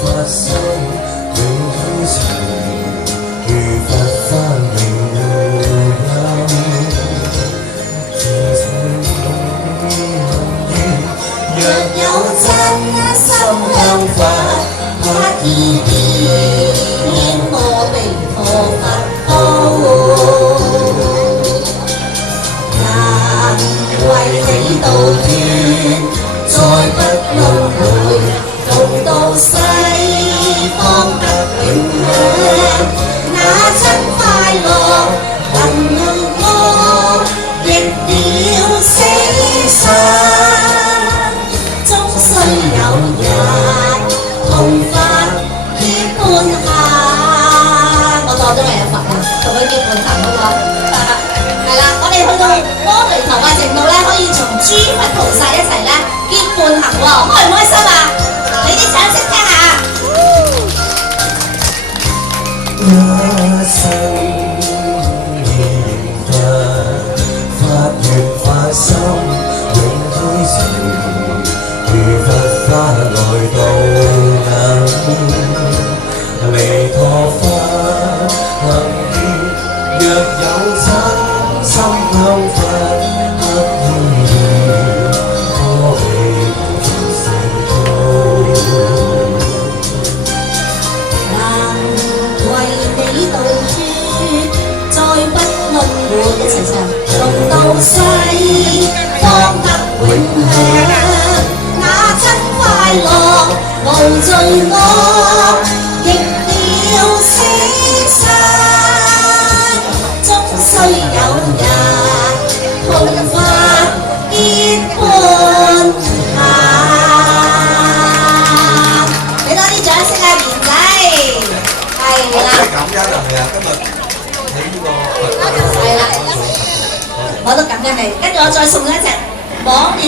發生，永虛情，如佛花明無憂。若有真心向佛，不意念阿彌陀佛。為你度脫，再不輪迴，共到西方得永享。那真快樂，能我逆了死生，終須有日同佛結伴行。我當咗你係佛啊，同佢結伴行好唔好？係啦，我哋去到阿彌陀佛程度咧，可以從諸佛菩薩一齊咧結伴行喎，開唔開心啊？你啲掌聲聽下。一生念佛，發願發心，永虛情，如佛花來導引。彌陀佛能願，若有真心向佛，不意念阿彌陀成道。能為你度脫，再不輪迴，一齊唱，共到西方得永享。那真快樂，無罪惡，逆了死生，終須有日同佛結伴行。俾多啲掌聲啊，賢仔！係啦，感恩啊，係啊，今日喺呢個係啦，我都感恩你。跟住我再送一隻網頁。